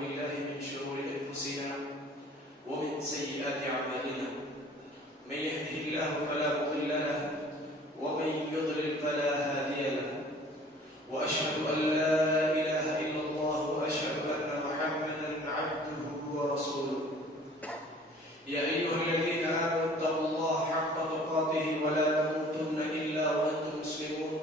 بالله من شرور أنفسنا ومن سيئات أعمالنا من يهده الله فلا مضل له ومن يضلل فلا هادي له وأشهد أن لا إله إلا الله وأشهد أن محمدا عبده ورسوله يا أيها الذين آمنوا اتقوا الله حق تقاته ولا تموتن إلا وأنتم مسلمون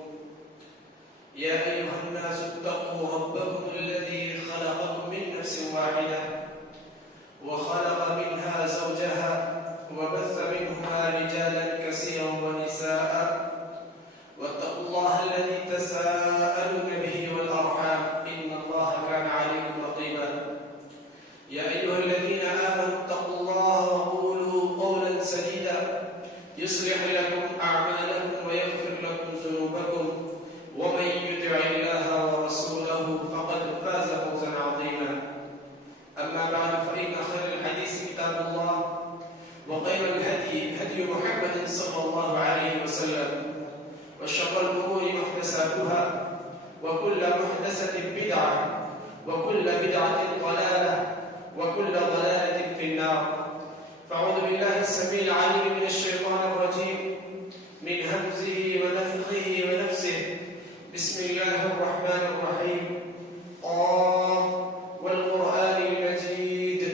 يا أيها الناس اتقوا ربكم الذي خلقكم من نفس واحدة وخلق منها زوجها وبث منهما رجالا كثيرا ونساء واتقوا الله الذي تساءلون به والأرحام إن الله كان عليكم رقيبا يا أيها الذين آمنوا اتقوا الله وقولوا قولا سديدا يصلح لكم أعمالكم ويغفر لكم ذنوبكم ومن يطع الله ورسوله فقد فاز فوزا عظيما أما بعد فإن خير الحديث كتاب الله وخير الهدي هدي محمد صلى الله عليه وسلم وشر الأمور محدثاتها وكل محدثة بدعة وكل بدعة ضلالة وكل ضلالة في النار فأعوذ بالله السميع العليم من الشيطان الرجيم من همزه ونفخه ونفسه بسم الله الرحمن الرحيم والقرآن المجيد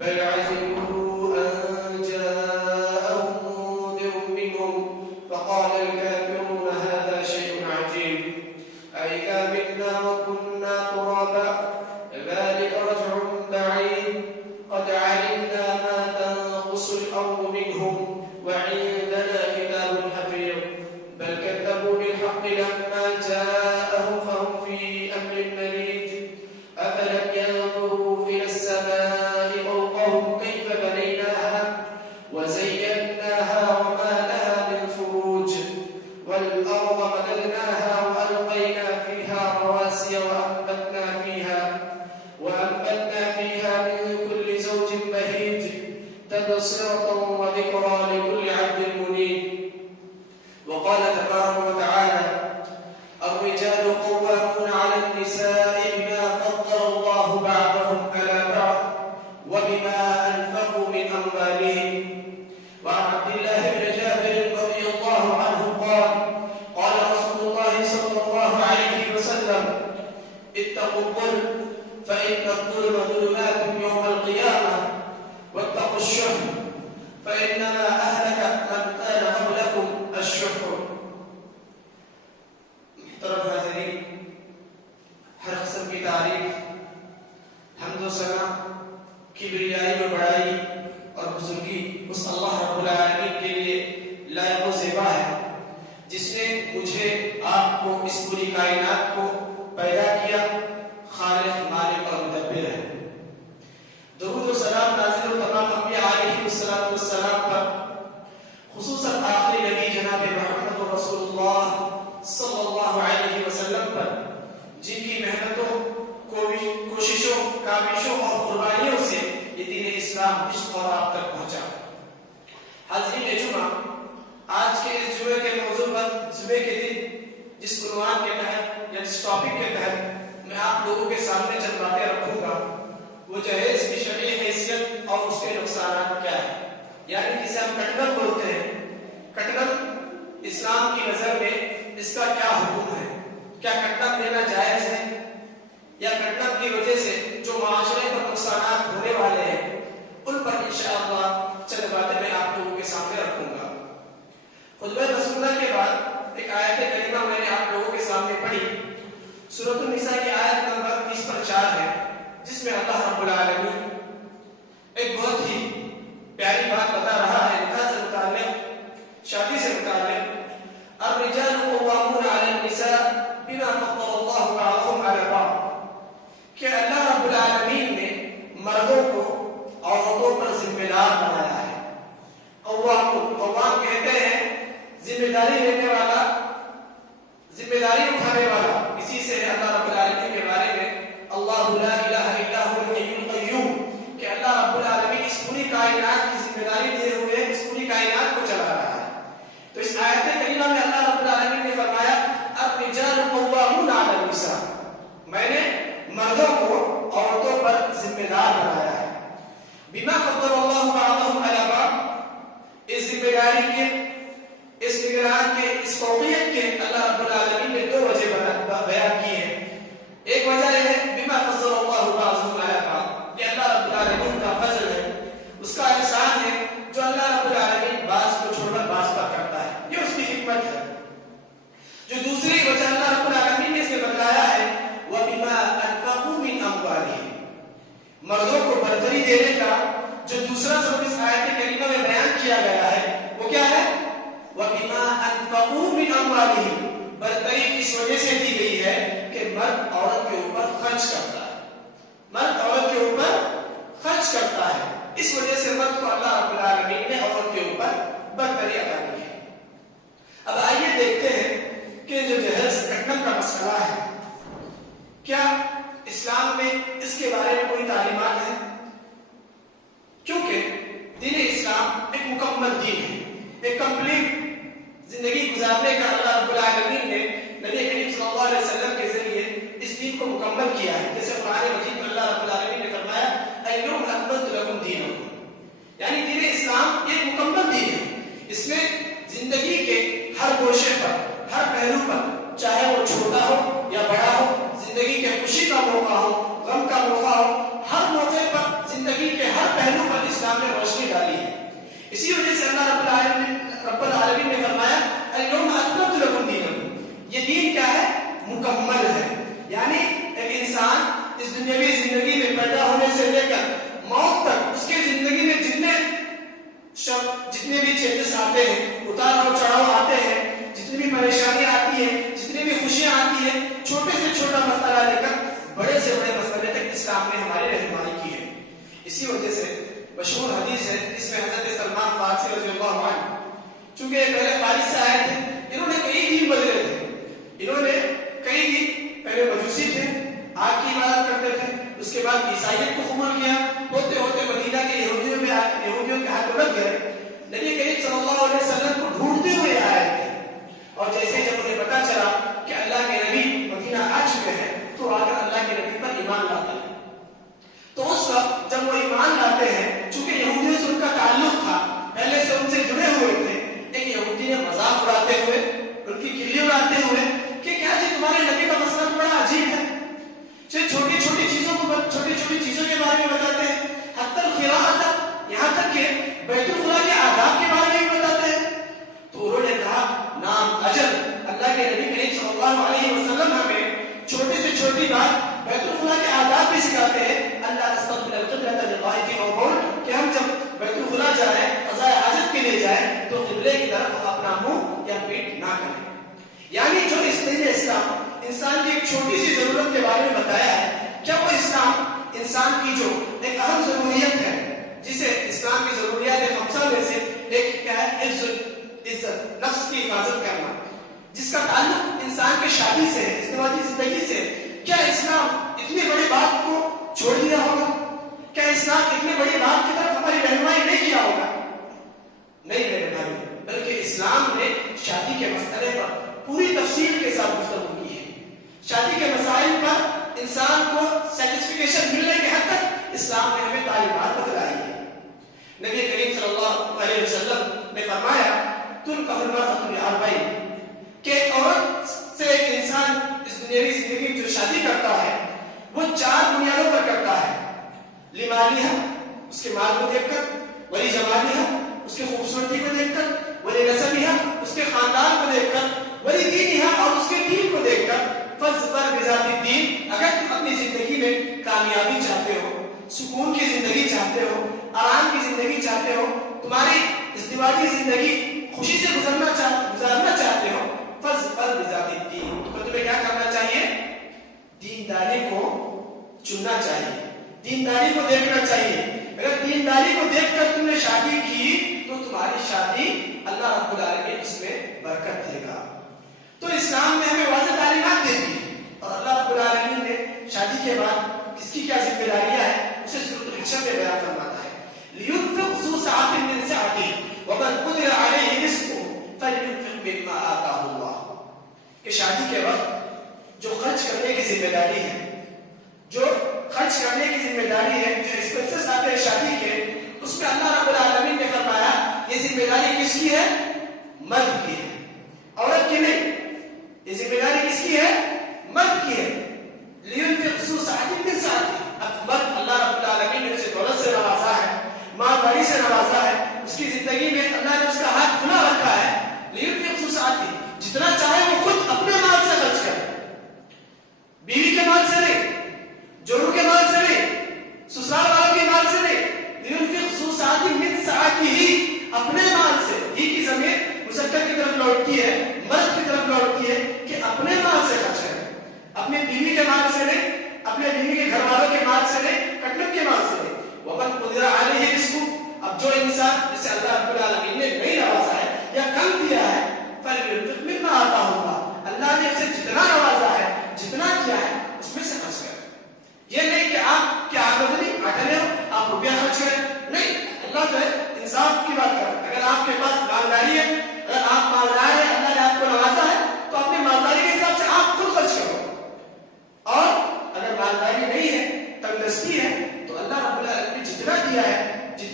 بل عجبوا أن جاءهم منذر منهم فقال الكافرون هذا شيء عجيب أئذا متنا وكنا ترابا ذلك رجع بعيد قد علمنا ما تنقص الأرض منهم وعندنا كتاب حفيظ بل كذبوا بالحق لما جاءهم فهم في أمر مريج أفلم ينظروا إلى السماء فوقهم كيف بنيناها وزيناها وما لها من فروج والأرض مددناها وألقينا فيها رواسي وأنبتنا فيها من كل زوج بهيج تبصرة وذكرى لكل عبد منيب وقال تبارك وتعالى الرجال قوامون على النساء بما فضل الله بعضهم على بعض وبما أنفقوا من أموالهم وعن عبد الله بن جابر رضي الله عنه قال رسول الله صلى الله عليه وسلم اتقوا الظلم فإن الظلم ظلمات يوم القيامة واتقوا الشح فإنما أهلك من كان قبلكم الشح محترم حاضرین ہر قسم کی تعریف حمد و ثنا کبریائی و بڑائی اور بزرگی اس اللہ رب العالمین کے لیے لائق و زیبا ہے جس نے مجھے آپ کو اس پوری کائنات کو پیدا کیا خالق مالک اور مدبر ہے درود و سلام نازل و تمام انبیاء علیہ السلام پر خصوصاً آخری نبی جناب محمد رسول اللہ صلی اللہ علیہ وسلم پر جن کی محنتوں کوششوں کاوشوں اور قربانیوں سے یہ دین اسلام عشق اور آپ تک پہنچا حاضرین جمعہ آج کے اس جمعے کے موضوع پر جمعے کے دن جس عنوان کے تحت یا جس ٹاپک کے تحت میں آپ لوگوں کے سامنے چند باتیں رکھوں گا وہ جو ہے اس کی شرعی حیثیت اور اس کے نقصانات کیا ہے یعنی جسے ہم کٹنل بولتے ہیں کٹنل اسلام کی نظر میں اس کا کیا حکم ہے کیا کٹنل دینا جائز ہے یا کٹنل کی وجہ سے جو معاشرے پر نقصانات ہونے والے ہیں ان پر انشاءاللہ چند باتیں میں آپ لوگوں کے سامنے رکھوں گا خطبہ رسول کے بعد ایک آیت کریمہ میں نے آپ لوگوں کے سامنے پڑھی سورۃ النساء کی آیت نمبر 30 پر 4 ہے جس میں اللہ رب العالمین ایک بہت ہی پیاری بات بتا رہا ہے نکاح سے متعلق شادی سے متعلق الرجال قوامون على النساء بما فضل الله بعضهم على بعض کہ اللہ رب العالمین نے مردوں کو عورتوں پر ذمہ دار بنایا ہے قوام کہتے ہیں ذمہ داری لینے والا ذمہ داری اٹھانے والا اسی سے ہے اللہ رب العالمین کے بارے میں اللہ لا الہ الا هو الحی القیوم کہ اللہ رب العالمین اس پوری کائنات کی ذمہ داری لیے ہوئے اس پوری کائنات کو چلا رہا ہے تو اس آیت کریمہ میں اللہ رب العالمین نے فرمایا الرجال قوامون علی النساء میں نے مردوں کو عورتوں پر ذمہ دار بنایا ہے. بما فضل اللہ بعضهم علی بعض، اس ذمہ داری کے، اس نگران کے، اس فوقیت کے اللہ رب العالمین نے دو وجہ بیان کی ہیں. ایک وجہ یہ ہے بما فضل اللہ بعضهم علی بعض، یہ اللہ رب العالمین کا فضل ہے، اس کا احسان ہے جو اللہ رب العالمین بعض کو چھوڑ کر بعض پر کرتا ہے، یہ اس کی حکمت ہے. جو دوسری وجہ اللہ رب العالمین نے اس میں بتلایا ہے وَبِمَا أَنْفَقُوا مِنْ أَمْوَالِهِمْ، مردوں کو برتری دینے کا جو دوسرا سبب اس آیت کریمہ میں بیان کیا گیا ہے وہ کیا ہے؟ وَبِمَا أَنْفَقُوا مِنْ أَمْوَالِهِمْ، برتری اس وجہ سے دی گئی ہے کہ مرد عورت کے اوپر خرچ کرتا ہے، مرد عورت کے اوپر خرچ کرتا ہے، اس وجہ سے مرد کو اللہ رب العالمین نے عورت کے اوپر برتری عطا کی ہے. اب آئیے دیکھتے ہیں کہ جو جہیز کٹن کا مسئلہ ہے، کیا اسلام میں اس کے بارے میں کوئی تعلیمات ہیں؟ کیونکہ دین اسلام ایک مکمل دین ہے، ایک کمپلیٹ زندگی گزارنے کا اللہ رب العالمین نے نبی کریم صلی اللہ علیہ وسلم کے ذریعے اس دین کو مکمل کیا ہے. جیسے قرآن مجید میں اللہ رب العالمین نے فرمایا اليوم اکملت لکم دینکم، یعنی دین اسلام ایک مکمل دین ہے، اس میں زندگی کے ہر گوشے پر، ہر پہلو پر، چاہے وہ چھوٹا ہو یا بڑا ہو، زندگی کے خوشی کا موقع ہو، غم کا موقع ہو، ہر موقع پر زندگی کے ہر پہلو پر اسلام نے روشنی ڈالی ہے. اسی وجہ سے اللہ رب العالمین نے فرمایا اليوم اکملت لکم دینکم، یہ دین کیا ہے؟ مکمل ہے. یعنی ایک انسان اس دنیاوی زندگی میں پیدا ہونے سے لے کر موت تک اس کے زندگی میں جتنے بھی چینجز آتے ہیں، اتار اور چڑھاؤ آتے ہیں، جتنی بھی پریشانیاں آتی ہیں، جتنی بھی خوشیاں آتی ہیں، چھوٹے سے چھوٹا مسئلہ لے کر بڑے سے بڑے مسئلے تک اسلام نے ہماری رہنمائی کی ہے. اسی وجہ سے مشہور حدیث ہے جس میں حضرت سلمان فارسی رضی اللہ عنہ، چونکہ یہ پہلے فارس سے آئے تھے، انہوں نے کئی دین بدلے تھے، انہوں نے کئی دین، پہلے مجوسی تھے، آگ کی عبادت کرتے تھے، اس کے بعد عیسائیت کو قبول کیا، ہوتے ہوتے مدینہ کے یہودیوں کے ہاتھ میں لگ گئے. نبی کریم صلی اللہ علیہ وسلم کو ڈھونڈتے ہوئے آئے تھے، اور جیسے جب انہیں پتا چلا کہ اللہ کے نبی مدینہ آ چکے ہیں تو آ کر اللہ کے نبی پر ایمان لاتے ہیں. تو اس وقت جب وہ ایمان لاتے ہیں، چونکہ یہودیوں سے ان کا تعلق تھا، پہلے سے ان سے جڑے ہوئے تھے، ایک یہودی نے مذاق اڑاتے ہوئے، ان کی کھلی اڑاتے ہوئے کہ کیا جی تمہارے نبی کا مسئلہ بڑا عجیب ہے، چھوٹی چھوٹی چیزوں کے بارے میں بتاتے ہیں، حتی القراءۃ، یہاں تک کہ بیت الخلاء کے آداب کے بارے میں بتاتے ہیں. تو انہوں نے کہا نام اجل، اللہ کے نبی کریم صلی اللہ علیہ وسلم ہمیں چھوٹی سے چھوٹی بات بیت الخلاء کے آداب بھی سکھاتے ہیں. اللہ استقبل القبلۃ للغائط او بول، کہ ہم جب بیت الخلاء جائیں، قضاء حاجت کے لیے جائیں تو قبلے کی طرف اپنا منہ یا پیٹ نہ کریں. یعنی جو اس دین اسلام انسان کی ایک چھوٹی سی ضرورت کے بارے میں بتایا ہے، کیا وہ اسلام انسان کی جو ایک اہم ضروریت ہے، جسے اسلام کی ضروریات خمسہ میں سے ایک کیا ہے؟ عزت، نفس کی حفاظت کرنا، جس کا تعلق انسان کے شادی سے، ازدواجی زندگی سے. کیا اسلام اتنی بڑی بات کو چھوڑ دیا ہوگا؟ کیا اسلام اتنی بڑی بات کی طرف ہماری رہنمائی نہیں کیا ہوگا؟ نہیں میرے بھائی، بلکہ اسلام نے شادی کے مسئلے پر پوری تفصیل کے ساتھ گفتگو کی ہے. شادی کے مسائل پر انسان کو سیٹسفیکیشن ملنے کے حد تک اسلام نے ہمیں تعلیمات بتلائی ہے. نبی کریم صلی اللہ علیہ وسلم نے فرمایا تنکح المرأة لأربعین، کہ ایک عورت سے ایک انسان اس دنیاوی زندگی میں جو شادی کرتا ہے وہ 4 بنیادوں پر کرتا ہے. لمالہا، اس کے مال کو دیکھ کر، ولجمالہا، اس کی خوبصورتی کو دیکھ کر، ولنسبہا، اس کے خاندان کو دیکھ کر، ولدینہا، اور اس کے دین کو دیکھ کر. فاظفر بذات الدین، اگر تم اپنی زندگی میں کامیابی چاہتے ہو، سکون کی زندگی چاہتے ہو، آرام کی زندگی چاہتے ہو، تمہاری ازدواجی زندگی خوشی سے گزارنا چاہتے ہو، فاظفر بذات الدین، تو تمہیں کیا کرنا چاہیے؟ دینداری کو چننا چاہیے، دینداری کو دیکھنا چاہیے. اگر دینداری کو دیکھ کر تم نے شادی کی تو تمہاری شادی اللہ رب العالمین اس میں برکت دے گا. تو اسلام نے ہمیں واضح تعلیمات دے دی، اور اللہ رب العالمین نے شادی کے بعد کس کی کیا ذمہ داریاں ہیں اسے سورۃ الحشر میں بیان فرماتا ہے. لِيُنْفِقْ ذُو سَعَةٍ مِّن سَعَتِهِ وَمَنْ قُدِرَ عَلَيْهِ رِزْقُهُ فَلْيُنْفِقْ مِمَّا آتَاهُ اللَّهُ، کہ شادی کے وقت جو خرچ کرنے کی ذمہ داری ہے، جو خرچ کرنے کی ذمہ داری ہے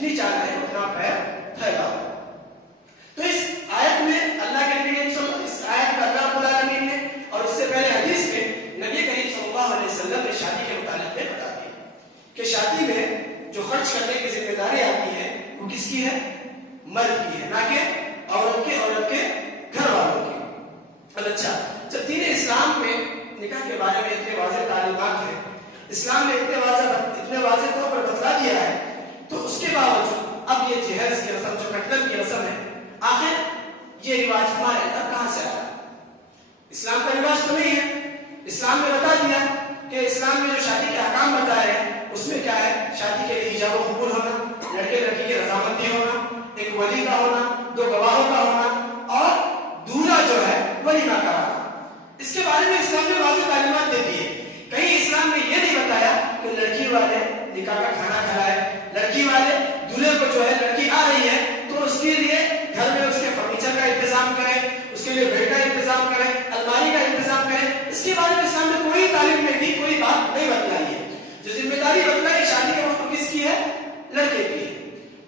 جتنی چادریں اتنا پیر پھیلاؤ. تو اس آیت میں اللہ کے نبی اس آیت میں اللہ رب العالمین نے اور اس سے پہلے حدیث میں نبی کریم صلی اللہ علیہ وسلم نے شادی کے متعلق میں بتا دیا کہ شادی میں جو خرچ کرنے کی ذمہ داری آتی ہے وہ کس کی ہے؟ مرد کی ہے، نہ کہ عورت کے گھر والوں کی. اور اچھا، جب دین اسلام میں نکاح کے بارے میں اتنے واضح تعلیمات ہیں، اسلام نے اتنے واضح طور پر بتلا دیا ہے، تو اس کے باوجود اب یہ جہیز کی رسم، جو کٹلن کی رسم ہے، آخر یہ رواج ہمارے اندر کہاں سے آیا؟ اسلام کا رواج تو نہیں ہے. اسلام نے بتا دیا کہ اسلام میں جو شادی کے احکام بتائے ہیں اس میں کیا ہے؟ شادی کے لیے ایجاب و قبول ہونا، لڑکے لڑکی کی رضامندی ہونا، ایک ولی کا ہونا، 2 گواہوں کا ہونا، اور دولہا جو ہے ولیمہ کرانا. اس کے بارے میں اسلام نے واضح تعلیمات دے دی ہے. کہیں اسلام نے یہ نہیں بتایا کہ لڑکی والے نکاح کا کھانا کھلائے، لڑکی والے دولہے کو جو ہے لڑکی آ رہی ہے تو اس کے لیے گھر میں اس کے فرنیچر کا انتظام کرے، اس کے لیے بیڈ کا انتظام کرے، الماری کا انتظام کرے. اس کے بارے میں اسلام نے کوئی تعلیم نہیں دی، کوئی بات نہیں بتلائی ہے. جو ذمہ داری بتلائی شادی کے وقت کس کی ہے؟ لڑکے کی ہے.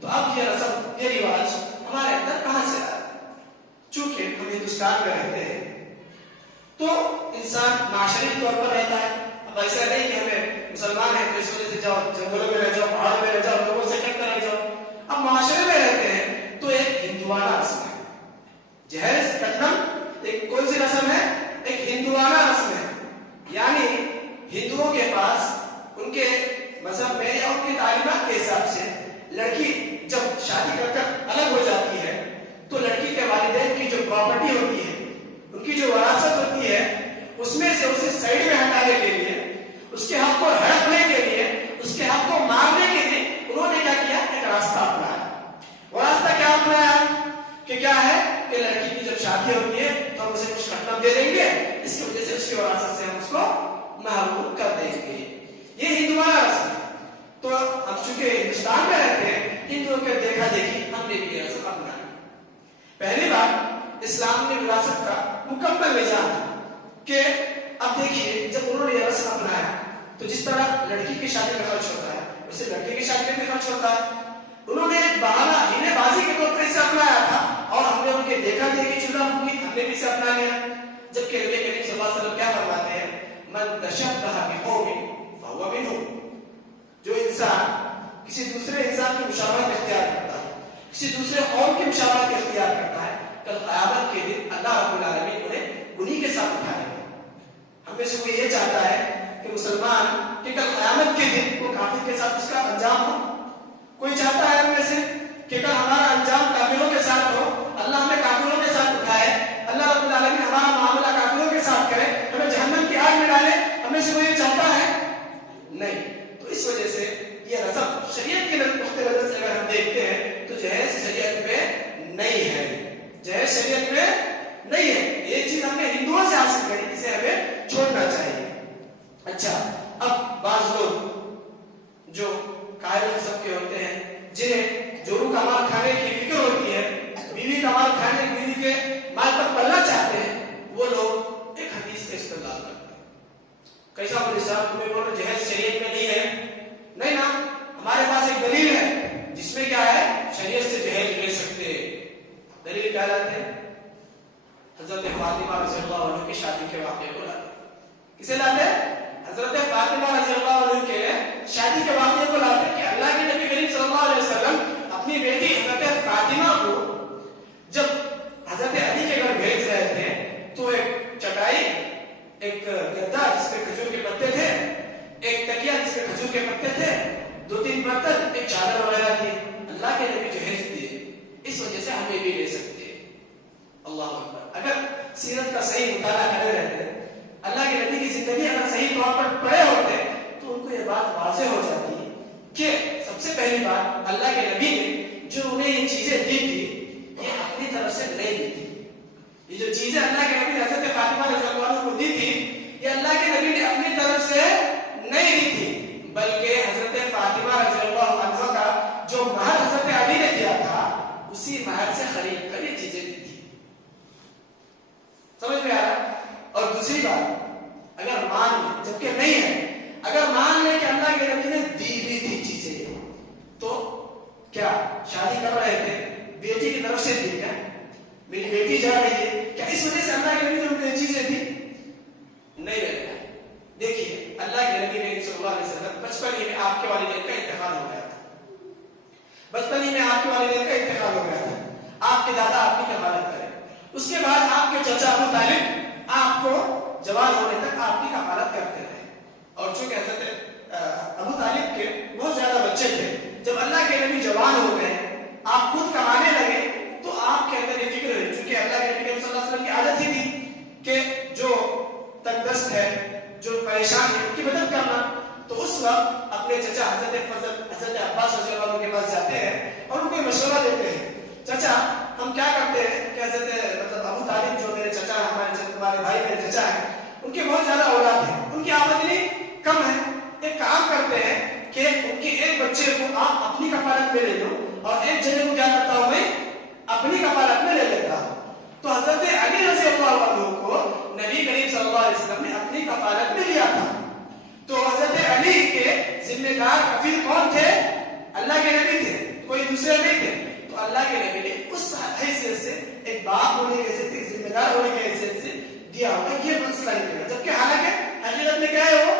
تو اب یہ رسم، یہ رواج ہمارے اندر کہاں سے آیا؟ چونکہ ہم ہندوستان میں رہتے ہیں تو انسان معاشرتی طور پر رہتا ہے. اب ایسا نہیں کہ ہمیں مسلمان ہیں تو اس وجہ سے جاؤ جنگلوں میں رہ جاؤ، پہاڑوں میں رہ جاؤ، لوگوں سے کٹ کر رہ جاؤ. اب معاشرے میں رہتے ہیں تو ایک ہندوانہ رسم ہے. جہیز کٹنا ایک کون سی رسم ہے؟ ایک ہندوانہ رسم ہے. یعنی ہندوؤں کے پاس ان کے مذہب میں یا ان کی تعلیمات کے حساب سے لڑکی جب شادی کر کر الگ ہو جاتی ہے تو لڑکی کے والدین کی جو پراپرٹی ہوتی ہے، ان کی جو وراثت ہوتی ہے، اس میں سے اسے سائڈ میں ہٹانے کے لیے، اس کے حق کو ہڑپنے کے لیے، اس کے حق کو مارنے کے لیے انہوں نے کیا کیا؟ ایک راستہ اپنایا. وہ راستہ کیا اپنایا؟ کہ کیا ہے کہ لڑکی کی جب شادی ہوتی ہے تو ہم اسے کچھ رقم دے دیں گے، اس کی وجہ سے اس کی وراثت سے ہم اس کو محروم کر دیں گے. یہ ہندوانہ رسم ہے. تو ہم چونکہ ہندوستان میں رہتے ہیں، ہندوؤں کے دیکھا دیکھی ہم نے بھی یہ رسم اپنائی. پہلی بات، اسلام نے وراثت کا مکمل نظام ہے کہ اب دیکھیے جب انہوں نے یہ رسم اپنایا تو جس طرح لڑکی کی شادی میں خرچ ہوتا ہے اسے لڑکے کی شادی میں بھی خرچ ہوتا ہے. انہوں نے ایک بہانہ ہیلے بازی کے طور پر اسے اپنایا تھا اور ہم نے ان کے دیکھا دیکھی چولہا کی ہم نے بھی اسے اپنا لیا. جبکہ نبی کریم صلی اللہ علیہ وسلم کیا فرماتے ہیں؟ من تشبہ بقوم فهو منهم. جو انسان کسی دوسرے انسان کی مشابہت اختیار کرتا ہے، کسی دوسرے قوم کی مشابہت اختیار کرتا ہے، کل قیامت کے دن اللہ رب العالمین انہیں انہی کے ساتھ اٹھائے گا. ہم میں سے کوئی یہ چاہتا ہے کہ مسلمان کہ کل قیامت کے دن وہ کافر کے ساتھ اس کا انجام ہو؟ کوئی چاہتا ہے ہم میں سے کہ کل ہمارا انجام کافروں کے ساتھ ہو، اللہ ہمیں کافروں کے ساتھ اٹھائے، اللہ رب العالمین ہمارا معاملہ کافروں کے ساتھ کرے، ہمیں جہنم کی آگ میں ڈالے؟ ہم میں سے کوئی یہ چاہتا ہے؟ نہیں. تو اس وجہ سے یہ رسم شریعت کے نقطۂ نظر سے اگر ہم دیکھتے ہیں تو جہیز شریعت میں نہیں ہے. جہیز شریعت میں نہیں ہے. یہ چیز ہم نے ہندوؤں سے حاصل کری، اسے ہمیں چھوڑنا چاہیے. اچھا، اب بعض لوگ جو قائل قسم کے ہوتے ہیں، جنہیں جورو کا مال کھانے کی فکر ہوتی ہے، بیوی کا مال کھانے کی، بیوی کے مال پر پلنا چاہتے ہیں، وہ لوگ ایک حدیث سے استدلال کرتے ہیں. کیسا مولوی صاحب تمہیں بول رہے جہیز شریعت میں نہیں ہے؟ نہیں نا، ہمارے پاس ایک دلیل ہے جس میں کیا ہے شریعت سے جہیز لے سکتے. دلیل کیا لاتے ہیں؟ حضرت فاطمہ رضی اللہ عنہ کی شادی کے واقعے کو لاتے ہیں. کسے لاتے ہیں؟ حضرت فاطمہ رضی اللہ عنہ کے شادی کے واقعے کو لاتے ہیں کہ اللہ کے نبی کریم صلی اللہ علیہ وسلم اپنی بیٹی حضرت فاطمہ کو جب حضرت علی کے گھر بھیج رہے تھے تو ایک چٹائی، ایک گدا جس پہ کھجور کے پتے تھے، ایک تکیا جس پہ کھجور کے پتے تھے، 2-3 برتن، ایک چادر وغیرہ تھی. اللہ کے نبی جہیز دیے. اس وجہ سے ہمیں بھی لے سکتے. اللہ اکبر. اگر سیرت کا صحیح مطالعہ کرے رہتے، اللہ کے نبی کی زندگی اگر صحیح طور پر پڑھے ہوتے تو ان کو یہ بات واضح ہو جاتی ہے کہ سب سے پہلی بات اللہ کے نبی نے جو انہیں یہ چیزیں دی تھی یہ اپنی طرف سے نہیں دی تھی. یہ جو چیزیں اللہ کے نبی نے حضرت فاطمہ رضی اللہ عنہ کو دی تھی یہ اللہ کے نبی نے اپنی طرف سے نہیں دی تھی، بلکہ حضرت فاطمہ رضی اللہ عنہ کا جو مہر حضرت علی نے دیا تھا اسی مہر سے خرید کر یہ چیزیں دی تھی. سمجھ میں آ رہا؟ اور دوسری بات، اگر مان لیں، جبکہ نہیں ہے، اگر مان لیں کہ اللہ کے نبی نے دی ہوئی تھی چیزیں تو کیا جا رہی ہے، کیا اس وجہ سے اللہ کے نبی نے ان کو یہ چیزیں دی؟ نہیں رہتا ہے۔ دیکھیے اللہ کے نبی صلی اللہ علیہ وسلم بچپن ہی میں آپ کے والدین کا انتقال ہو گیا تھا، بچپن ہی میں آپ کے والدین کا انتقال ہو گیا تھا، آپ کے دادا آپ کی کفالت کرے، اس کے بعد آپ کے چچا ابو طالب آپ کو جوان ہونے تک آپ کی کفالت کرتے رہے، اور چونکہ حضرت ابو طالب کے بہت زیادہ بچے تھے، جب اللہ کے نبی جوان ہو گئے، آپ خود کمانے لگے، تو آپ کے اندر یہ فکر ہے، چونکہ اللہ کے نبی صلی اللہ علیہ وسلم کی عادت ہی تھی کہ جو تنگ دست ہے، جو پریشان ہے، ان کی مدد کرنا، تو اس وقت اپنے چچا حضرت عباس رضی اللہ عنہ کے پاس جاتے ہیں اور ان کو مشورہ دیتے ہیں، چچا ہم کیا کرتے ہیں کہ حضرت ابو طالب جو میرے چچا ہیں، ہمارے بھائی میرے چچا ہیں، ان کے بہت زیادہ اولاد ہیں، ان کی آمدنی کم ہے، ایک کام کرتے ہیں کہ ان کے ایک بچے کو آپ اپنی کفالت میں لے لو اور ایک جنے کو کیا کرتا ہوں میں اپنی کفالت میں لے لیتا ہوں۔ تو حضرت علی رضی اللہ عنہ کو نبی کریم صلی اللہ علیہ وسلم نے اپنی کفالت میں لیا تھا، تو حضرت علی کے ذمہ دار کفیل کون تھے؟ اللہ کے نبی تھے، کوئی دوسرے نہیں تھے، تو اللہ کے نبی نے اس حیثیت سے ایک باپ ہونے کی حیثیت سے، ایک ذمہ دار ہونے کی حیثیت سے دیا ہوگا، یہ مسئلہ نہیں ہے، جبکہ حالانکہ حقیقت میں کیا ہے، وہ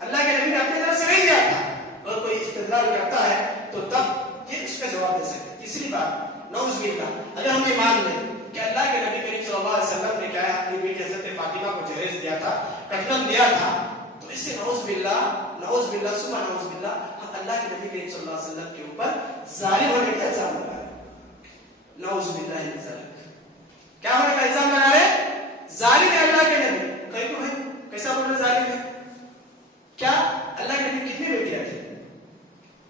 اللہ کے نبی نے اپنی طرف سے نہیں دیا تھا، اگر کوئی استدلال کرتا ہے تو تب یہ اس کا جواب دے سکتے۔ تیسری بات، نعوذ باللہ، اگر ہم یہ مان لیں کہ اللہ کے نبی کریم صلی اللہ علیہ وسلم نے کیا ہے اپنی بیٹی حضرت فاطمہ کو جہیز دیا تھا، کٹن دیا تھا، تو اس سے نعوذ باللہ ثم نعوذ باللہ ہم اللہ کے نبی کریم صلی اللہ علیہ وسلم کے اوپر ظالم ہونے کا الزام لگا رہے ہیں، نعوذ باللہ من ذلک، کیا ہونے کا الزام لگا رہے ہیں؟ ظالم ہے اللہ کے نبی، کہیں کو ہے کیسا بولنا ظالم ہے؟ کیا اللہ کے نبی کتنی بیٹیاں تھیں؟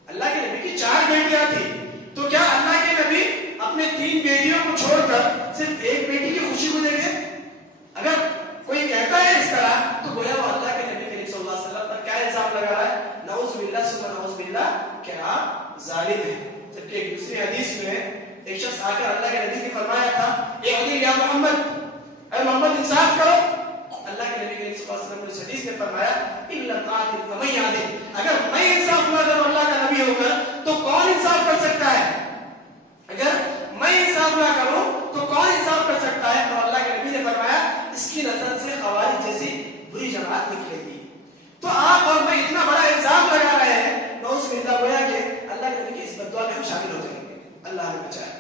اللہ کے نبی کی 4 بیٹیاں تھیں، تو کیا اللہ کے نبی اپنے 3 بیٹیوں کو چھوڑ کر صرف ایک بیٹی کی خوشی کو دیکھے؟ اگر کوئی کہتا ہے اس طرح تو گویا وہ اللہ کے نبی کریم صلی اللہ علیہ وسلم پر کیا الزام لگا رہا ہے؟ نعوذ باللہ ثم نعوذ باللہ کہ آپ ظالم ہیں۔ جبکہ ایک دوسری حدیث میں ایک شخص آ کر اللہ کے نبی نے فرمایا تھا، اعدل یا محمد، اے محمد انصاف کرو، اللہ کے نبی کریم صلی اللہ علیہ وسلم نے اس حدیث میں فرمایا ان لم اعدل فمن یعدل، اگر میں انصاف نہ کروں اللہ کا نبی ہو کر تو کون انصاف کر سکتا ہے؟ اگر میں انصاف نہ کروں تو کون انصاف کر سکتا ہے؟ اور اللہ کے نبی نے فرمایا اس کی نسل سے خوارج جیسی بری جماعت نکلے گی۔ تو آپ اور میں اتنا بڑا الزام لگا رہے ہیں، نعوذ باللہ، گویا کہ اللہ کے نبی کی اس بدعا میں ہم شامل ہو جائیں گے، اللہ نے بچائے۔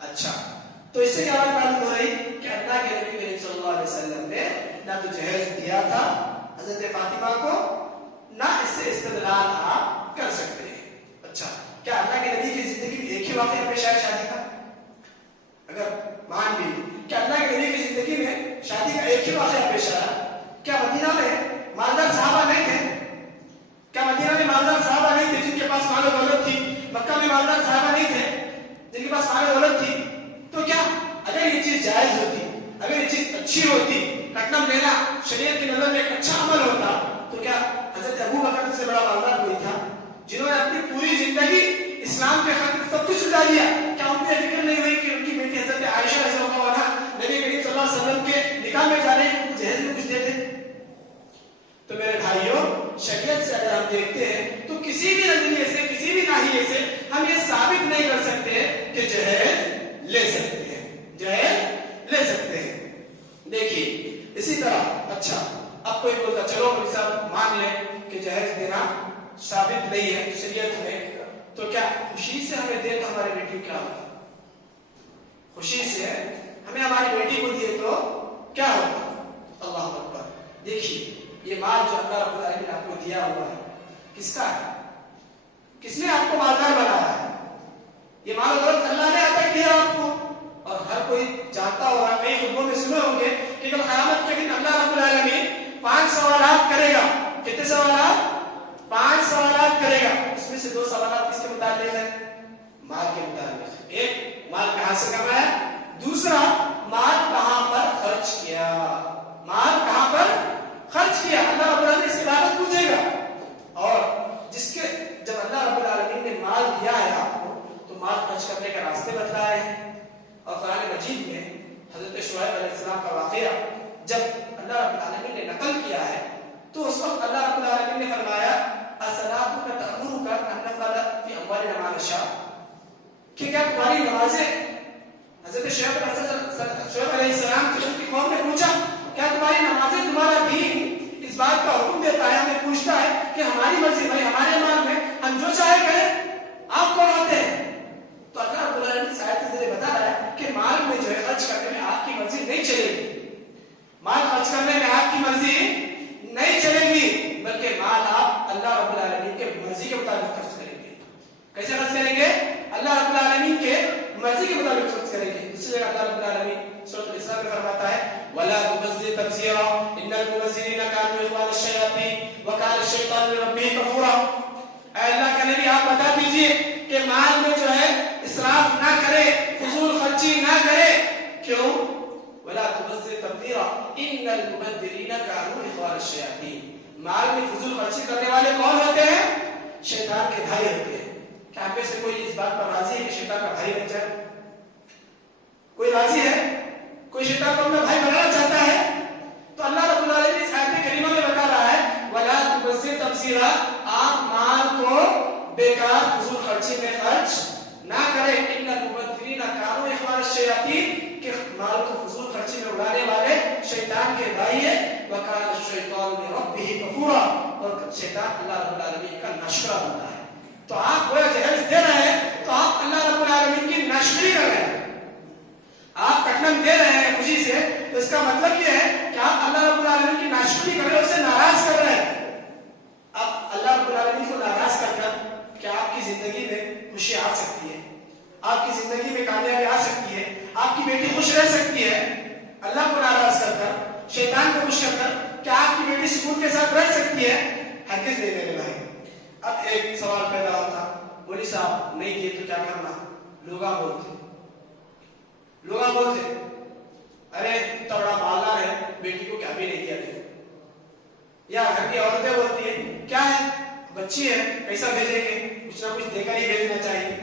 اچھا، تو اس سے کیا بات معلوم ہو رہی کہ اللہ کے نبی کریم صلی اللہ علیہ وسلم نے نہ تو جہیز دیا تھا حضرت فاطمہ کو، نہ اس سے استدلال آپ کر سکتے ہیں۔ اچھا، کیا اللہ کے نبی کی زندگی میں ایک ہی واقعہ پیش آیا شادی کا؟ اگر مان بھی کہ اللہ کے نبی کی زندگی میں شادی کا ایک ہی واقعہ پیش آیا، کیا مدینہ میں مالدار صحابہ نہیں تھے؟ کیا مدینہ میں مالدار صحابہ نہیں تھے جن کے پاس مال و دولت تھی؟ مکہ میں مالدار صحابہ نہیں تھے جن کے پاس مال و دولت تھی؟ تو کیا اگر یہ چیز جائز ہوتی، اگر یہ چیز اچھی ہوتی، کٹنم لینا شریعت کی نظر میں ایک اچھا عمل ہوتا، تو کیا حضرت ابو بکر سے بڑا مالدار کوئی تھا جنہوں نے اپنی پوری زندگی اسلام کے خاطر سب کچھ لٹا دیا؟ کیا ان کو یہ فکر نہیں ہوئی کہ ان کی بیٹی حضرت عائشہ رضی اللہ عنہا نبی کریم صلی اللہ علیہ وسلم کے نکاح میں جانے کے جہیز میں کچھ دیتے؟ تو میرے بھائیوں، شریعت سے اگر ہم دیکھتے ہیں تو کسی بھی نظریے سے، کسی بھی ناحیے سے ہم یہ ثابت نہیں کر سکتے کہ جہیز لے سکتے ہیں، جہیز لے سکتے ہیں۔ دیکھیے اسی طرح، اچھا اب کوئی بولتا چلو مولوی صاحب مان لیں کہ جہیز دینا ثابت نہیں ہے شریعت میں، تو کیا خوشی سے ہمیں دے تو ہماری بیٹی کیا ہوگا؟ خوشی سے ہمیں ہماری بیٹی کو دیے تو کیا ہوگا؟ اللہ اکبر۔ دیکھیے یہ مال جو اللہ رب العالمین نے آپ کو دیا ہوا ہے کس کا ہے؟ کس نے آپ کو مالدار بنایا ہے؟ یہ مال و دولت اللہ نے عطا کیا آپ کو، اور ہر کوئی جانتا ہوگا، کئی خطبوں میں سنے ہوں گے کہ کل قیامت کے دن اللہ رب العالمین 5 سوالات کرے گا۔ کتنے سوالات؟ 5 سوالات کرے گا۔ اس میں سے 2 سوالات کس کے متعلق ہیں؟ مال کے متعلق۔ ایک، مال کہاں سے کمایا، دوسرا مال کہاں پر خرچ کیا، مال کہاں پر خرچ کیا، اللہ رب العالمین اس کے بارے میں پوچھے گا۔ اور جس کے جب اللہ رب العالمین نے مال دیا ہے آپ کو تو مال خرچ کرنے کا راستے بتلائے ہیں، اور قرآن مجید میں حضرت شعیب علیہ السلام کا واقعہ جب اللہ رب العالمین نے نقل کیا ہے تو اس وقت اللہ رب العالمین نے فرمایا الصلاۃ تأمرک ان نفعل فی اموالنا ما نشاء، کہ کیا تمہاری نمازیں حضرت شعیب علیہ السلام سے ان کی قوم نے پوچھا کیا تمہاری نمازیں تمہارا دین اس بات کا حکم دیتا ہے ہمیں پوچھتا ہے کہ ہماری مرضی بھائی ہمارے مال میں ہم جو چاہے کریں آپ کون آتے ہیں؟ تو اللہ رب العالمین آیت سے بتا رہا ہے کہ مال میں جو ہے خرچ کرنے میں آپ کی مرضی نہیں چلے گی. مال خرچ کرنے میں آپ کی مرضی نہیں چلے گی بلکہ مال آپ اللہ رب العالمین کے مرضی کے مطابق خرچ کریں گے. کیسے خرچ کریں گے؟ اللہ رب العالمین کے مرضی کے مطابق خرچ کریں گے. اس لیے اللہ رب العالمین سورۃ الاسراء میں فرماتا ہے وَلَا تُبَذِّرْ تَبْذِيرًا إِنَّ الْمُبَذِّرِينَ كَانُوا إِخْوَانَ الشَّيَاطِينِ وَكَانَ الشَّيْطَانُ لِرَبِّهِ كَفُورًا. اے اللہ کے نبی آپ بتا دیجئے کہ مال میں جو ہے اسراف نہ کرے، فضول خرچی نہ کرے. کیوں؟ وَلَا تُبَذِّرْ تَبْذِيرًا إِنَّ الْمُبَذِّرِينَ كَانُوا إِخْوَانَ الشَّيَاطِينِ. مال میں فضول خرچی کرنے والے کون ہوتے ہیں؟ شیطان کے بھائی ہوتے ہیں. کیا آپ میں سے کوئی اس بات پر راضی ہے کہ شیطان کا بھائی بن جائے؟ کوئی راضی ہے؟ کوئی شیطان کو اپنا بھائی بنانا چاہتا ہے؟ تو اللہ رب العالمین اس آیت کریمہ میں بتا رہا ہے وَلَا تُبَذِّرْ تَبْذِيرًا، آپ مال کو بیکار فضول خرچی میں خرچ نہ کریں. إِنَّ الْمُبَذِّرِينَ كَانُوا إِخْوَانَ الشَّيَاطِينِ کہ مال کو فضول خرچی میں اڑانے والے شیطان کے بھائی ہیں. وَكَانَ الشَّيْطَانُ لِرَبِّهِ كَفُورًا، اور شیطان اللہ رب العالمین کا ناشکرا بنتا ہے. تو آپ وہ جہیز دے رہے ہیں تو آپ اللہ رب العالمین کی ناشکری کر رہے ہیں. آپ کٹنم دے رہے ہیں خوشی سے تو اس کا مطلب یہ ہے کہ آپ اللہ رب العالمین کی ناشکری کر رہے ہیں، اسے ناراض کر رہے ہیں. اب اللہ رب العالمین کو ناراض کر کر کہ آپ کی زندگی میں خوشی آ سکتی ہے، آپ کی زندگی میں کامیابی آ سکتی ہے، آپ کی بیٹی خوش رہ سکتی ہے. اللہ کو ناراض کر کر، شیطان کو خوش کر کر کہ آپ کی بیٹی سکون کے ساتھ رہ سکتی ہے، ہرگز نہیں میرے بھائی. اب ایک سوال پیدا ہوتا مولوی صاحب نہیں دیے تو کیا کرنا؟ لوگا بولتے ارے تبڑا مالدار ہے بیٹی کو کیا بھی نہیں دیا گیا. یا گھر کی عورتیں بولتی ہیں کیا ہے بچی ہے کیسا بھیجیں گے، کچھ نہ کچھ دے کر ہی بھیجنا چاہیے.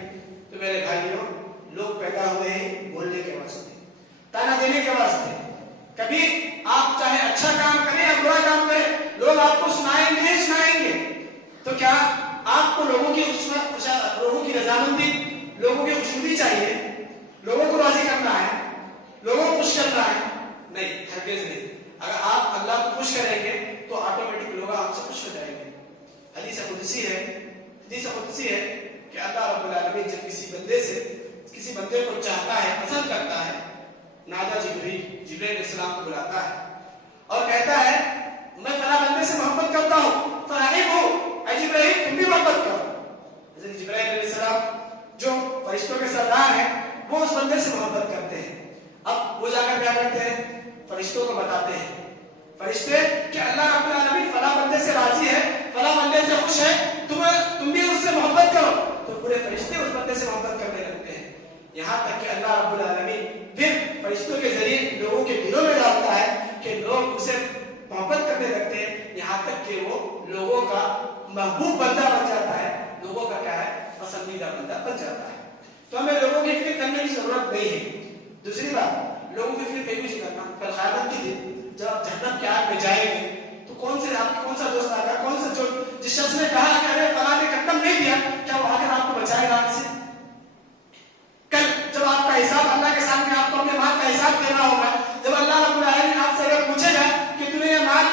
تو میرے بھائیوں لوگ پیدا ہوئے ہیں بولنے کے واسطے، تانا دینے کے واسطے. کبھی آپ چاہے اچھا کام کریں یا برا کام کریں لوگ آپ کو سنائیں گے. تو کیا آپ کو لوگوں کی رضامندی، لوگوں کی خوشنودی چاہیے؟ لوگوں کو راضی کرنا ہے، لوگوں کو خوش کرنا ہے؟ نہیں، ہرگز نہیں. اگر آپ اللہ کو خوش کریں گے تو آٹومیٹک لوگ آپ سے خوش ہو جائیں گے. حدیث قدسی ہے کہ اللہ رب العالمین جب کسی بندے کو چاہتا ہے، پسند کرتا ہے، نادا جبریل علیہ السلام کو بلاتا ہے اور کہتا ہے میں فلاں بندے سے محبت کرتا ہوں، فراہم ہو اے جبرائیل تم بھی محبت کرو. حضرت جبرائیل علیہ السلام جو فرشتوں کے سردار ہیں وہ اس بندے سے محبت کرتے ہیں. اب وہ جا کر کیا کرتے ہیں؟ فرشتوں کو بتاتے ہیں فرشتے کہ اللہ رب العالمین فلاں بندے سے راضی ہے، فلاں بندے سے خوش ہے، تم بھی اس سے محبت کرو. تو پورے فرشتے اس بندے سے محبت کرنے لگتے ہیں. یہاں تک کہ اللہ رب العالمین پھر فرشتوں کے ذریعے لوگوں کے دلوں میں ڈالتا ہے کہ لوگ اسے محبت کرنے لگتے ہیں، یہاں تک کہ وہ لوگوں کا محبوب بندہ بن جاتا ہے، لوگوں کا کیا ہے پسندیدہ بندہ بن جاتا ہے. تو ہمیں لوگوں کی فکر کرنے کی ضرورت نہیں ہے. دوسری بات، لوگوں کی فکر کبھی نہیں کرنا. کل قیامت کے دن جب جہنم کی آگ میں جائیں گے تو کون سا دوست آ گا، جس شخص نے کہا کہ ارے فلاں نے کٹم نہیں دیا، کیا وہ آ کر آپ کو بچائے گا آگ سے؟ کل جب آپ کا حساب اللہ کے سامنے، آپ کو اپنے مال کا حساب دینا ہوگا، جب اللہ رب العالمین آپ سے اگر پوچھے گا کہ تم نے یہ مال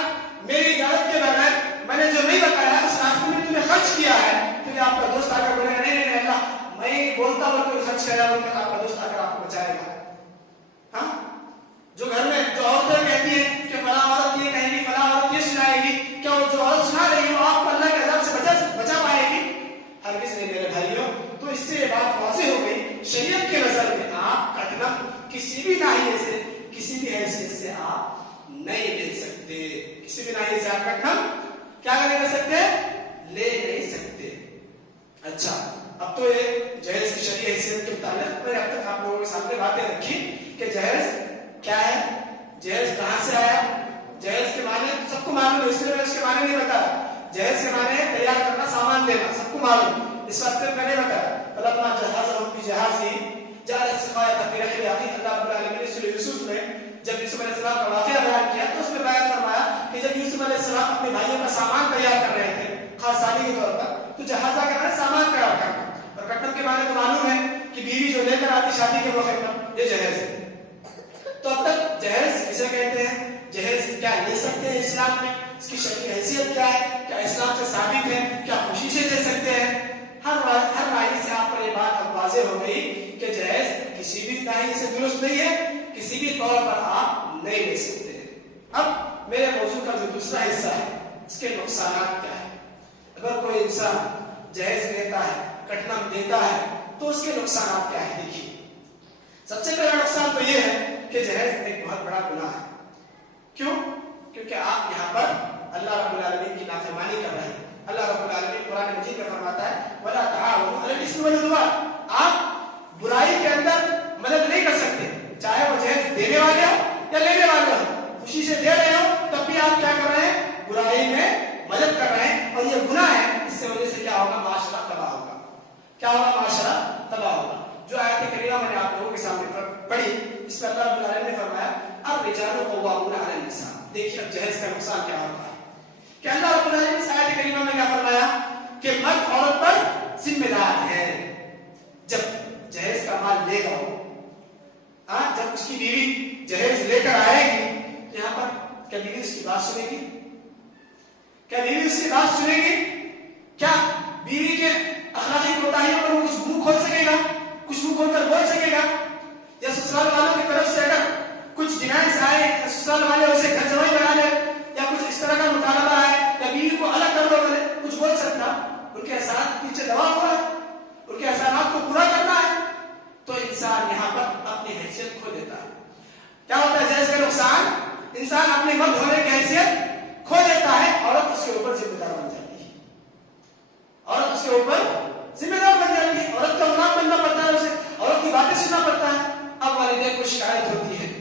میری اجازت کے بغیر میں نے جو نہیں بتایا اس راستے میں تم نے خرچ کیا ہے، تو آپ کا دوست آ کر بولے گا نہیں اللہ میں بولتا ہوں کہ خرچ کیا، آپ کا دوست آ کر آپ کو بچائے گا. ہاں، جو گھر میں جو عورتیں کہتی ہیں کہ فلاں عورت یہ کہے گی، فلاں عورت یہ سنائے گی، کیا وہ جو عورت سنا رہی ہے وہ آپ کو اللہ کے عذاب سے بچا پائے گی؟ ہرگز نہیں میرے بھائیوں. تو اس سے یہ بات واضح ہو گئی شریعت کے نظر میں آپ کا کٹنا کسی بھی ناحیے سے، کسی بھی حیثیت سے آپ نہیں لے سکتے. کسی بھی ناحیے سے آپ کا کٹنا کیا نہیں کر سکتے، لے نہیں سکتے. اچھا، اب تو یہ جہیز کی شرعی حیثیت کے متعلق میں اب تک آپ لوگوں کے سامنے باتیں رکھی کہ جہیز کیا ہے، جہیز کہاں سے آیا. جہیز کے معنی سب کو معلوم ہے، اس لیے میں اس کے معنی نہیں بتایا. جہیز کے معنی تیار کرنا، سامان دینا، سب کو معلوم، اس واسطے میں نہیں بتایا. فلما جہزهم بجهازهم جعل السقاية في رحل أخيه. اللہ رب العالمین نے سورہ یوسف میں جب یوسف علیہ السلام کا واقعہ بیان کیا تو اس میں بیان فرمایا کہ جب یوسف علیہ السلام اپنے بھائیوں کا سامان تیار کر رہے تھے خاصانی کے طور پر، تو جہازہ کا معنی سامان تیار کرنا، اور کٹم کے معنی تو معلوم ہے کہ بیوی جو لے کر آتی شادی کے موقع پر، یہ جہیز ہے. تو اب تک جہیز کسے کہتے ہیں, جہیز کیا لے سکتے ہیں اسلام میں, اس کی شرعی حیثیت کیا ہے, کیا اسلام سے ثابت ہے, کیا خوشی سے دے سکتے ہیں. ہر رائے سے آپ پر یہ بات اب واضح ہو گئی کہ جہیز کسی بھی داعی سے درست نہیں ہے, کسی بھی طور پر آپ نہیں لے سکتے ہیں. اب میرے موضوع کا جو دوسرا حصہ ہے اس کے نقصانات کیا ہے. اگر کوئی انسان جہیز لیتا ہے, کٹنم دیتا ہے, تو اس کے نقصانات کیا ہے. دیکھیے, سب سے پہلا نقصان تو یہ ہے کہ جہیز ایک بہت بڑا گناہ ہے. کیوں؟ کیونکہ آپ یہاں پر اللہ رب العالمین کی نافرمانی کر رہے ہیں. اللہ رب العالمین قرآن مجید میں فرماتا ہے وَلَا تَعَاوَنُوا عَلَى الْإِثْمِ وَالْعُدْوَانِ, آپ برائی کے اندر مدد نہیں کر سکتے, چاہے وہ جہیز دینے والے ہو یا لینے والے ہو. خوشی سے دے رہے ہو تب بھی آپ کیا کر رہے ہیں, برائی میں مدد کر رہے ہیں, اور یہ گناہ ہے. اس سے وجہ سے کیا ہوگا, معاشرہ تباہ ہوگا. کیا ہوگا, معاشرہ تباہ ہوگا. جو آیت کریمہ میں نے آپ لوگوں کے سامنے پڑھی, اس میں اللہ رب العالمین نے فرمایا الرجال قوامون علی النساء. دیکھیے اب جہیز کا نقصان کیا ہوتا ہے کہ اللہ رب العالمین اس آیت کریمہ میں کیا فرمایا کہ مرد عورت پر ذمہ دار ہے. جب جہیز کا مال لے گا, جب اس کی بیوی جہیز لے کر آئے گی, یہاں پر کیا بیوی اس کی بات سنے گی؟ کیا بیوی اس کی بات سنے گی؟ کیا بیوی کے اخلاقی کوتاہیوں پر وہ کچھ منہ کھول سکے گا, کچھ منہ کھول کر بول سکے گا؟ یا سسرال والوں کی طرف سے اگر کچھ ڈیمانڈز آئے, سسرال والے اسے گھر جوائی بنا لے, یا کچھ اس طرح کا مطالبہ آئے, یا بیوی کو الگ کر دو بولے, کچھ بول سکتا؟ ان کے احسانات پیچھے دبا ہوا ہے, ان کے احسانات کو پورا کرنا ہے. تو انسان یہاں پر اپنی حیثیت کھو دیتا ہے. کیا ہوتا ہے جہیز کا نقصان؟ انسان اپنے مرد ہونے کی حیثیت کھو دیتا ہے. عورت اس کے اوپر ذمہ دار بن جاتی ہے, عورت اس کے اوپر ذمہ دار بن جاتی ہے. عورت کا غلام بننا پڑتا ہے, اسے عورت کی باتیں سننا پڑتا ہے. اب والدین کو شکایت ہوتی ہے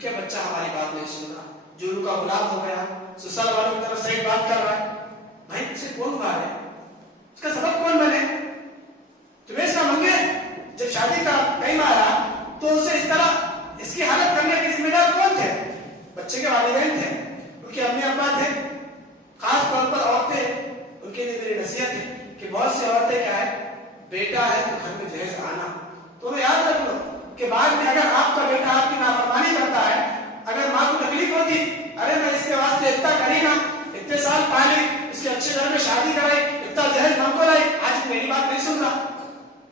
کہ بچہ ہماری بات نہیں سن رہا, جورو کا غلام ہو گیا, سسرال والوں کی طرف سے ایک بات کر رہا ہے. بھائی اسے کون مارے, اس کا سبب کون بنے؟ تمہیں اس کا منگے جب شادی کا ٹائم آیا تو اسے اس طرح اس کی حالت کرنے کے ذمہ دار کون تھے؟ بچے کے والدین تھے, ان کے امی ابا تھے. خاص طور پر عورتیں, ان کے لیے میری نصیحت ہے کہ بہت سی عورتیں کیا ہے, بیٹا ہے تو گھر میں جہیز آنا. تو میں یاد رکھ لو کہ بعد میں اگر آپ کا بیٹا آپ کی نافرمانی کرتا ہے, اگر ماں کو تکلیف ہوتی, ارے میں اس کے واسطے اتنا کری نا, اتنے سال پالی, اس کے اچھے گھر میں شادی کرائی, اتنا جہیز ہم کو لائی, آج میری بات نہیں سن رہا.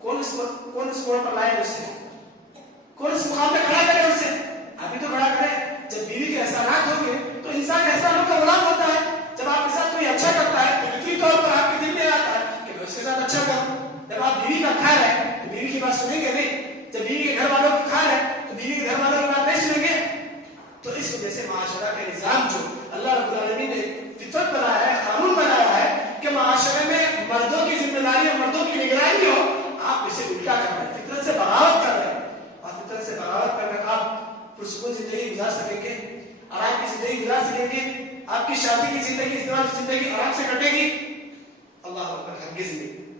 کون اس موڑ پر لائے اسے, کون اس مقام پہ کھڑا کرے اسے؟ ابھی تو کھڑا کرے. جب بیوی کے احسانات ہوں گے تو انسان احسانوں کا غلام ہوتا ہے. جب آپ کے ساتھ کوئی اچھا کرتا ہے تو فطری طور پر آپ کے دل میں آتا ہے کہ میں اس کے ساتھ اچھا کروں. جب آپ بیوی کا کھا رہے ہیں تو بیوی کی بات سنیں گے نہیں. جب بیوی کے گھر والوں کی کھا رہے ہیں تو بیوی کے گھر والوں کی بات نہیں سنیں گے. تو اس وجہ سے معاشرہ کا نظام جو اللہ رب العالمین نے فطرت بنایا ہے, قانون بنایا ہے کہ معاشرے میں مردوں کی ذمہ داری اور مردوں کی نگرانی ہو, آپ اسے الٹا کر رہے ہیں, فطرت سے بغاوت کر رہے ہیں. اور فطرت سے بغاوت کر کر آپ پرسکون زندگی گزار سکیں گے, آرام کی زندگی گزار سکیں گے, آپ کی شادی کی زندگی, ازدواج کی زندگی آرام سے کٹے گی؟ اللہ اکبر, ہرگز نہیں.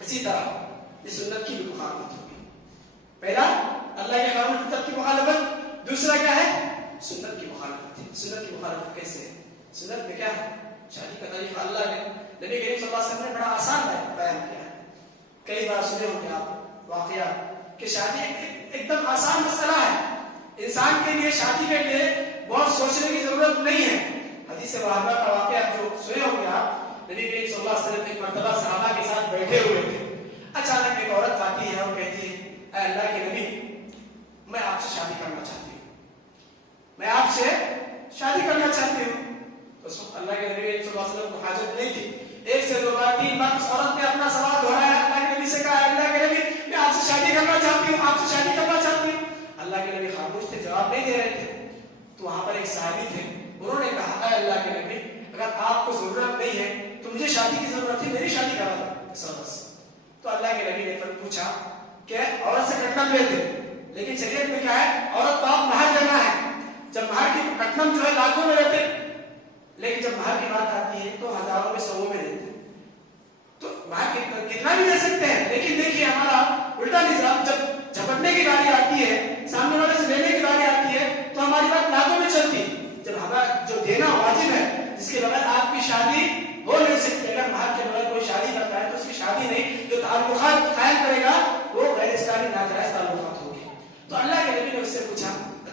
اسی طرح یہ سنت کی بھی مخالفت ہوگی. پہلا اللہ کے قانون فطرت کی مخالفت, دوسرا کیا ہے, سنت کی مخالفت. سنت کی مخالفت کیسے ہے؟ سنت میں کیا ہے, شادی کا طریقہ اللہ نے نبی کریم صلی اللہ علیہ وسلم نے بڑا آسان بیان کیا ہے. کئی بار سنے ہوں گے آپ واقعات کہ شادی ایک دم آسان مسئلہ ہے. انسان کے لیے شادی کے لیے بہت سوچنے کی ضرورت نہیں ہے. حدیث وحدہ کا واقعہ جو سنے ہوں گے آپ, نبی کریم صلی اللہ علیہ وسلم ایک مرتبہ صحابہ کے ساتھ بیٹھے ہوئے تھے. اچانک ایک عورت آتی ہے اور کہتی ہے اے اللہ کے نبی, میں آپ سے شادی کرنا چاہتی ہوں, میں آپ سے شادی کرنا چاہتی ہوں. تو اللہ کے نبی صلی اللہ علیہ وسلم کو حاجت نہیں تھی. ایک سے دو بار, تین بار اس عورت نے اپنا سوال دہرایا, اللہ کے نبی سے کہا اللہ کے نبی میں آپ سے شادی کرنا چاہتی ہوں, آپ سے شادی کرنا چاہتی ہوں. اللہ کے نبی خاموش تھے, جواب نہیں دے رہے تھے. تو وہاں پر ایک صحابی تھے, انہوں نے کہا اے اللہ کے نبی اگر آپ کو ضرورت نہیں ہے تو مجھے شادی کی ضرورت ہے, میری شادی کرا دو. تو اللہ کے نبی نے پوچھا کہ عورت سے کٹنم لیتے, لیکن شریعت میں کیا ہے, عورت کو آپ مہر دینا ہے. جب مہر کی کٹنم جو ہے لاکھوں میں لیتے, لیکن جب مہر کی بات آتی ہے تو ہزاروں میں, سووں میں دیتے. تو مہر کتنا بھی دے سکتے ہیں, لیکن دیکھیے ہمارا الٹا نظام, جب جھپٹنے کی باری آتی ہے, سامنے والے سے لینے کی باری آتی ہے, تو ہماری بات لاکھوں میں چلتی. جب ہمارا جو دینا واجب ہے, جس کے بغیر آپ کی شادی ہو نہیں سکتی, اگر مہر کے بغیر کوئی شادی کرتا ہے تو اس کی شادی نہیں, جو تعلقات قائم کرے گا وہ غیر اسلامی ناجائز تعلقات ہوگی. تو اللہ کے نبی نے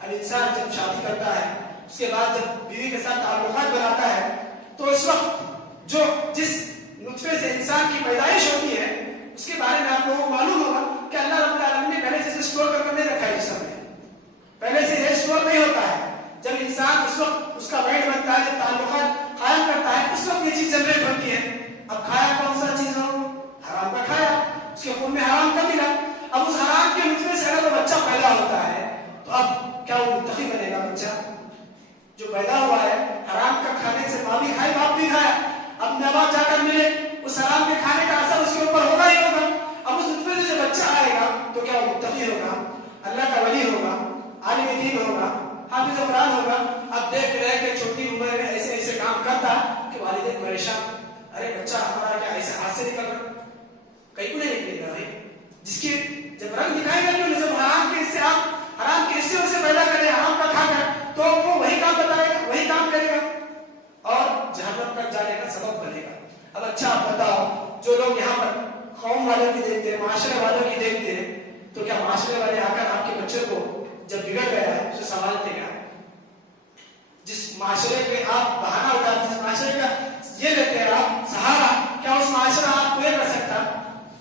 اب انسان جب شادی کرتا ہے اس کے بعد جب بیوی کے ساتھ تعلقات بناتا ہے تو اس وقت جو جس نطفے سے انسان کی پیدائش ہوتی ہے اس کے بارے میں آپ لوگوں کو معلوم ہوگا کہ اللہ رب العالمین نے پہلے سے اسے اسٹور کر نہیں رکھا ہے جسم میں. پہلے سے یہ اسٹور نہیں ہوتا ہے. جب انسان اس وقت اس کا ویٹ بنتا ہے, جب تعلقات قائم کرتا ہے, اس وقت یہ چیز جنریٹ ہوتی ہے. اب کھایا کون سا چیز ہو؟ حرام کا کھایا, اس کے خون میں حرام کا ملا. اب اس حرام کے نطفے سے اگر وہ بچہ پیدا ہوتا ہے تو اب کیا وہ متقی بنے گا؟ بچہ جو پیدا ہوا ہے حرام کا کھانے سے ماں بھی کھائے باپ بھی کھایا, اب ماں باپ جا کر ملے, اس حرام کے کھانے کا اثر اس کے اوپر ہوگا ہی ہوگا. اب اس نطفے سے جو بچہ آئے گا تو کیا وہ متقی ہوگا, اللہ کا ولی ہوگا, عالم دین ہوگا, حافظ قرآن ہوگا. اب دیکھ رہے کہ چھوٹی عمر میں ایسے ایسے کام کرتا کہ والدین پریشان, ارے بچہ ہمارا کیا ایسے ہاتھ سے نکل رہا, کہیں کو نہیں نکلے گا بھائی. جس کے جب رنگ دکھائے گا کہ جب حرام کے حصے آپ حرام کے حصے سے پیدا کرے, حرام کا کھا کر, تو وہ وہی کام بتائے گا, وہی کام کرے گا اور جہنم تک جانے کا سبب بنے گا. اب اچھا آپ بتاؤ, جو لوگ یہاں پر قوم والوں کی دیکھتے ہیں, معاشرے والوں کی دیکھتے ہیں, تو کیا معاشرے والے آ کر آپ کے بچے کو جب بگڑ گیا ہے اسے سنبھالتے کیا؟ جس معاشرے پہ آپ بہانہ اٹھاتے, جس معاشرے کا یہ لیتے ہیں آپ سہارا, کیا اس معاشرہ آپ کو یہ کر سکتا؟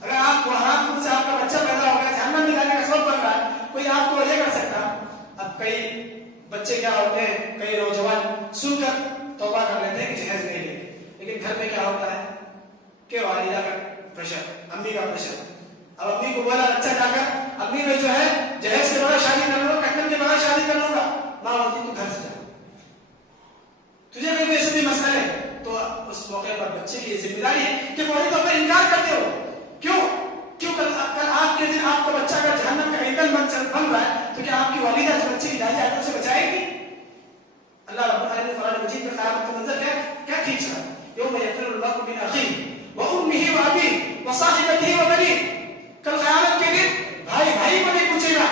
اگر آپ کو حرام خود سے آپ کا بچہ پیدا ہو گیا, جہنم میں جانے کا سبب بن رہا ہے, کوئی آپ کو یہ کر سکتا؟ اب کئی بچے کیا ہوتے ہیں, کئی نوجوان سن کر توبہ کر لیتے ہیں کہ جہیز نہیں لیں گے, لیکن گھر میں کیا ہوتا ہے کہ والدہ کا پریشر, امی کا پریشر. اب امی کو بولا بچہ جا کر, امی میں جو ہے جہیز کے بغیر شادی کر لوں گا, کٹن کے بغیر شادی کر لوں گا. ماں بولتی تو گھر سے جا, تجھے کوئی ایسے بھی مسئلہ ہے, تو اس موقع پر بچے کی ذمہ داری ہے کہ فوری طور پر انکار کرتے ہو. کیوں کل آپ کے دن آپ کا بچہ اگر جہنم کا ایندھن بن رہا ہے تو کیا آپ کی والدہ جو بچے کی دائی آدمی سے بچائے گی؟ اللہ رب العالمین قرآن مجید میں قیامت کا منظر کیا کھینچ رہا ہے؟ یوم یفر المرء من اخیہ وامہ وابیہ وصاحبتہ وبنیہ. کل قیامت کے دن بھائی بھائی کو نہیں پوچھے گا,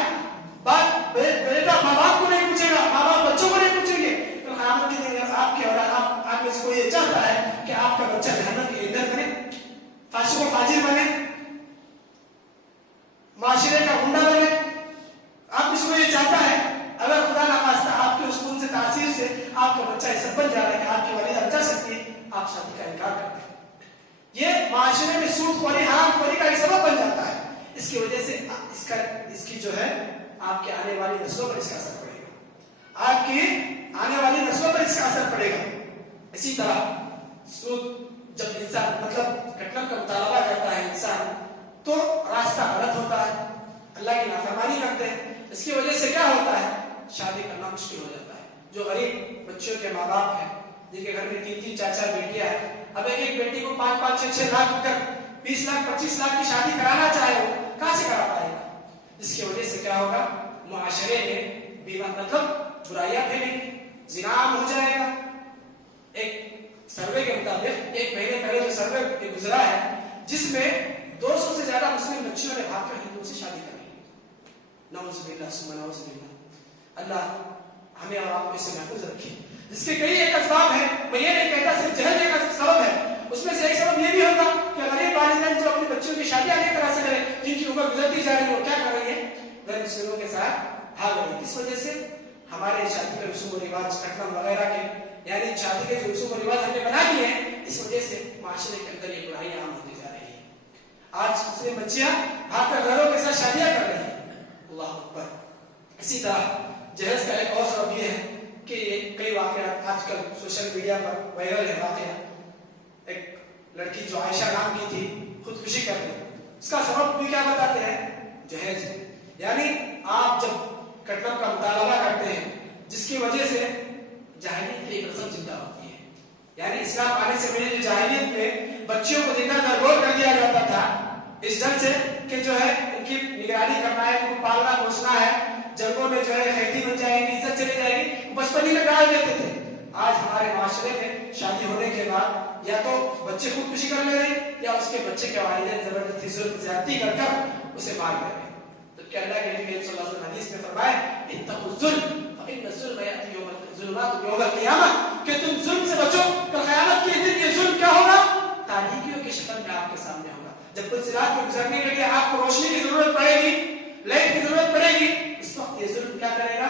بیٹا ماں باپ کو نہیں پوچھے گا, ماں باپ بچوں کو نہیں پوچھیں گے. کل قیامت کے دن آپ کے اور آپ میں سے کوئی یہ چاہتا ہے کہ آپ کا بچہ جہنم کے ایندھن بنے, فاسق و فاجر بنے, معاشرے کا گنڈا بنے؟ آپ اس کو یہ چاہتا ہے؟ اگر خدا نخواستہ آپ کے اسکول سے تاثیر سے آپ کا بچہ ایسا بن جا رہا ہے کہ آپ کی والدہ بچا سکتی ہے, آپ شادی کا انکار کرتے ہیں. یہ معاشرے میں سود خوری, حرام خوری کا ایک سبب بن جاتا ہے. اس کی وجہ سے اس کی جو ہے آپ کے آنے والی نسلوں پر اس کا اثر پڑے گا, آپ کی آنے والی نسلوں پر اس کا اثر پڑے گا. اسی طرح سود جب انسان مطلب کٹن کا مطالبہ کرتا ہے انسان, تو راستہ غلط ہوتا ہے, اللہ کی نافرمانی کرتے ہیں. اس کی وجہ سے کیا ہوتا ہے, شادی کرنا مشکل ہو جاتا ہے. جو غریب بچوں کے ماں باپ ہیں, جن کے گھر میں 3-3 4-4 بیٹیاں ہیں, اب ایک بیٹی کو 5-5 6-6 لاکھ کر 20 لاکھ 25 لاکھ کی شادی کرانا چاہے, وہ کہاں سے کرا پائے گا؟ جس کی وجہ سے کیا ہوگا, معاشرے میں مطلب برائیاں پھیلیں گی, زنا عام ہو جائے گا. ایک سروے کے مطابق ایک مہینے پہلے جو سروے گزرا ہے, جس میں 200 سے زیادہ مسلم بچیوں نے بھاگ کر ہندوؤں سے شادی کر لی. نعوذ باللہ ثم نعوذ باللہ. اللہ ہمیں اور آپ کو اس سے محفوظ رکھے. جس کے کئی ایک اسباب ہیں, میں یہ نہیں کہتا صرف جہل ایک سبب ہے, اس میں سے ایک سبب یہ بھی ہوگا کہ غریب والدین جو اپنی بچیوں کی شادیاں نہیں کرا سک رہے, جن کی عمر گزرتی جا رہی ہے, وہ کیا کر رہی ہے, غیر مسلموں کے ساتھ بھاگ رہی ہے. اس وجہ سے ہمارے شادی کے رسوم و رواج کٹن وغیرہ کے, یعنی شادی کے جو رسوم و رواج ہم نے بنا دیے ہیں, اس وجہ سے معاشرے کے اندر یہ برائیاں عام ہوتی جا رہی ہیں. آج مسلم بچیاں بھاگ کر گھروں کے ساتھ شادیاں کر رہی ہیں. اللہ اکبر. اسی طرح جہیز کا ایک اور سبب یہ ہے کہ کئی واقعات آج کل سوشل میڈیا پر وائرل ہے. واقعہ ایک لڑکی جو عائشہ نام کی تھی, خودکشی کر لی. اس کا سبب بھی کیا بتاتے ہیں, جہیز. یعنی آپ جب کٹن کا مطالبہ کرتے ہیں, جس کی وجہ سے جاہلیت کی ایک رسم زندہ ہوتی ہے. یعنی اسلام آنے سے پہلے جو جاہلیت میں بچیوں کو زندہ درگور کر دیا جاتا تھا, اس ڈر سے کہ جو ہے ان کی نگرانی کرنا ہے, ان کو پالنا پوسنا ہے, جنگوں میں جو ہے قیدی بن جائے گی, عزت چلی جائے گی, بچپن ہی میں ڈال دیتے تھے. آج ہمارے معاشرے میں شادی ہونے کے بعد یا تو بچے خودکشی کر لے رہے, یا اس کے بچے کے والدین زبردستی ظلم زیادتی کر کر اسے مار دے رہے. تو کیا اللہ کے نبی صلی اللہ علیہ وسلم حدیث میں فرمائے, اتقوا الظلم فإن الظلم يأتي يوم الظلمات يوم القيامة, کہ تم ظلم سے بچو, کل قیامت کے دن یہ ظلم کیا ہوگا, تاریکیوں کی شکل میں آپ کے سامنے ہوگا. جب کل صراط میں گزرنے کے لیے آپ کو روشنی کی ضرورت پڑے گی, لائٹ کی ضرورت پڑے گی, اس وقت یہ ظلم کیا کرے گا,